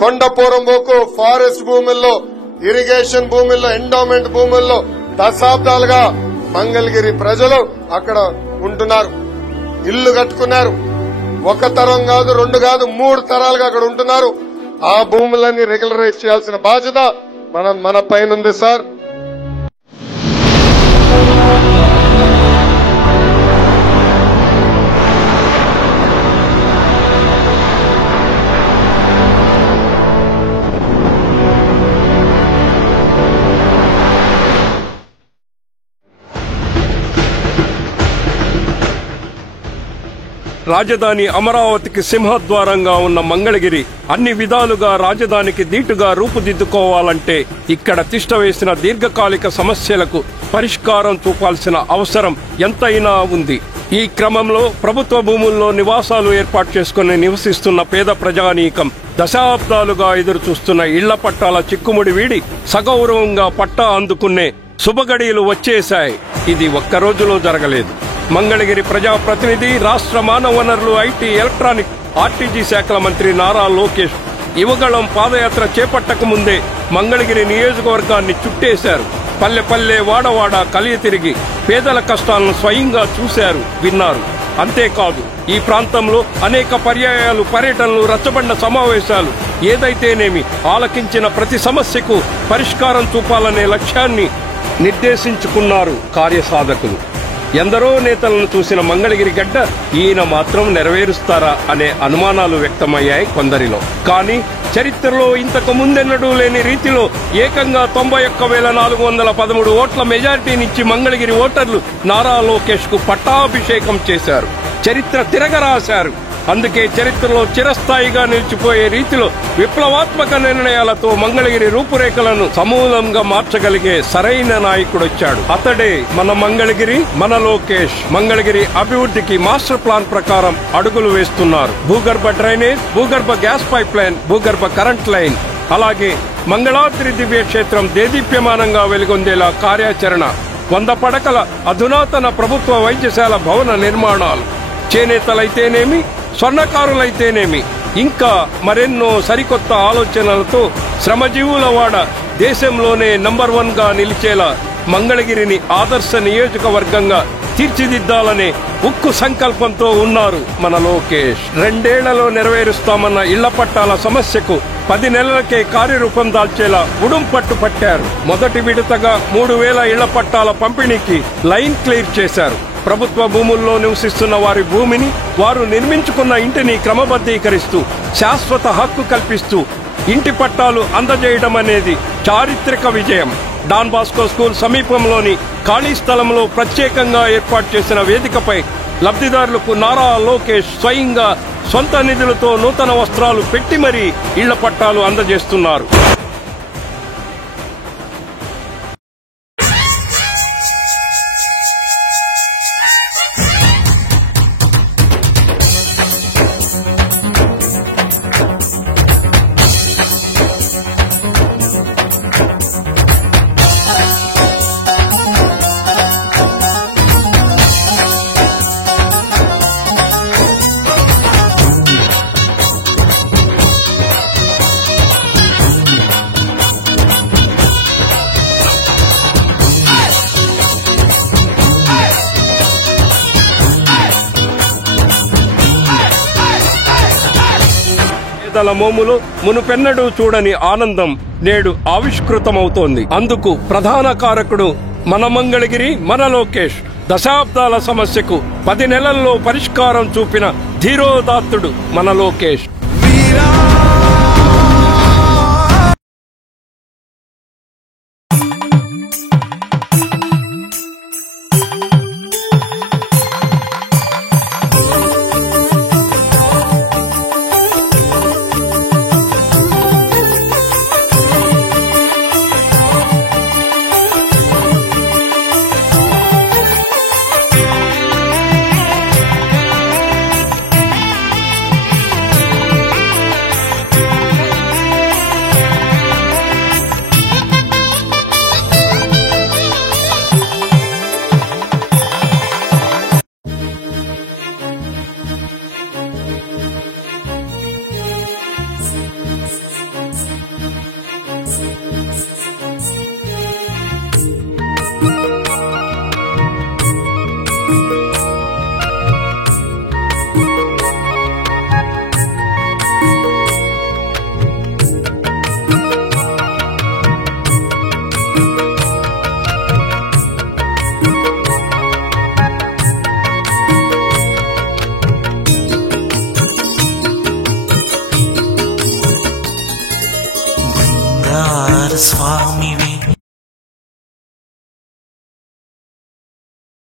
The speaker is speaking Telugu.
కొండపోరంబోకు ఫారెస్ట్ భూముల్లో, ఇరిగేషన్ భూముల్లో, ఎండోమెంట్ భూముల్లో దశాబ్దాలుగా మంగళగిరి ప్రజలు అక్కడ ఉంటున్నారు. ఇల్లు కట్టుకున్నారు. ఒక తరం కాదు, 2 కాదు, 3 తరాలుగా అక్కడ ఉంటున్నారు. ఆ భూములన్నీ రెగ్యులరైజ్ చేయాల్సిన బాధ్యత మన పైన ఉంది సార్. రాజధాని అమరావతికి సింహద్వారంగా ఉన్న మంగళగిరి అన్ని విధాలుగా రాజధానికి దీటుగా రూపుదిద్దుకోవాలంటే ఇక్కడ తిష్టవేసిన దీర్ఘకాలిక సమస్యలకు పరిష్కారం చూపాల్సిన అవసరం ఎంతైనా ఉంది. ఈ క్రమంలో ప్రభుత్వ భూముల్లో నివాసాలు ఏర్పాటు చేసుకుని నివసిస్తున్న పేద ప్రజానీకం దశాబ్దాలుగా ఎదురుచూస్తున్న ఇళ్ల పట్టాల చిక్కుముడి వీడి సగౌరవంగా పట్టా అందుకునే శుభగడియలు వచ్చేశాయి. ఇది ఒక్కరోజులో జరగలేదు. మంగళగిరి ప్రజాప్రతినిధి, రాష్ట్ర మానవ వనరులు, ఐటీ, ఎలక్ట్రానిక్, ఆర్టీజీ శాఖల మంత్రి నారా లోకేష్ యువగళం పాదయాత్ర చేపట్టక ముందే మంగళగిరి నియోజకవర్గాన్ని చుట్టేశారు. పల్లె పల్లె, వాడవాడ కలియ తిరిగి పేదల కష్టాలను స్వయంగా చూశారు, విన్నారు. అంతేకాదు ఈ ప్రాంతంలో అనేక పర్యాయాలు పర్యటనలు, రచ్చబండ సమావేశాలు ఏదైతేనేమి ఆలకించిన ప్రతి సమస్యకు పరిష్కారం చూపాలనే లక్ష్యాన్ని నిర్దేశించుకున్నారు కార్యసాధకులు. ఎందరో నేతలను చూసిన మంగళగిరి గడ్డ ఈయన మాత్రం నెరవేరుస్తారా అనే అనుమానాలు వ్యక్తమయ్యాయి కొందరిలో. కానీ చరిత్రలో ఇంతకు ముందెన్నడూ లేని రీతిలో ఏకంగా 91,413 ఓట్ల మెజారిటీనిచ్చి మంగళగిరి ఓటర్లు నారా లోకేష్ కు పట్టాభిషేకం చేశారు. చరిత్ర తిరగరాశారు. అందుకే చరిత్రలో చిరస్థాయిగా నిలిచిపోయే రీతిలో విప్లవాత్మక నిర్ణయాలతో మంగళగిరి రూపురేఖలను సమూలంగా మార్చగలిగే సరైన నాయకుడొచ్చాడు. అతడే మన మంగళగిరి, మన లోకేష్. మంగళగిరి అభివృద్ధికి మాస్టర్ ప్లాన్ ప్రకారం అడుగులు వేస్తున్నారు. భూగర్భ డ్రైనేజ్, భూగర్భ గ్యాస్ పైప్ లైన్, భూగర్భ కరెంట్ లైన్, అలాగే మంగళాద్రి దివ్యక్షేత్రం దేదీప్యమానంగా వెలుగొందేలా కార్యాచరణ, 100 పడకల అధునాతన ప్రభుత్వ వైద్యశాల భవన నిర్మాణాలు, చేనేతలైతేనేమి, స్వర్ణకారులైతేనేమి, ఇంకా మరెన్నో సరికొత్త ఆలోచనలతో శ్రమజీవుల వాడ దేశంలోనే నంబర్ 1 గా నిలిచేలా మంగళగిరిని ఆదర్శ నియోజకవర్గంగా తీర్చిదిద్దాలనే ఉక్కు సంకల్పంతో ఉన్నారు మన లోకేష్. 2 ఏళ్లలో నెరవేరుస్తామన్న ఇళ్ల పట్టాల సమస్యకు 10 నెలలకే కార్యరూపం దాల్చేలా ఉడుంపట్టు పట్టారు. మొదటి విడతగా 3,000 ఇళ్ల పట్టాల పంపిణీకి లైన్ క్లియర్ చేశారు. ప్రభుత్వ భూముల్లో నివసిస్తున్న వారి భూమిని, వారు నిర్మించుకున్న ఇంటిని క్రమబద్ధీకరిస్తూ శాశ్వత హక్కు కల్పిస్తూ ఇంటి పట్టాలు అందజేయడం అనేది చారిత్రక విజయం. డాన్ బాస్కో స్కూల్ సమీపంలోని ఖాళీ స్థలంలో ప్రత్యేకంగా ఏర్పాటు చేసిన వేదికపై లబ్ధిదారులకు నారా లోకేష్ స్వయంగా సొంత నిధులతో నూతన వస్త్రాలు పెట్టి మరీ ఇళ్ల పట్టాలు అందజేస్తున్నారు. పేదల మోములో మునుపెన్నడూ చూడని ఆనందం నేడు ఆవిష్కృతమవుతోంది. అందుకు ప్రధాన కారకుడు మన మంగళగిరి, మన లోకేష్. దశాబ్దాల సమస్యకు 10 నెలల్లో పరిష్కారం చూపిన ధీరోదాత్తుడు మన లోకేష్.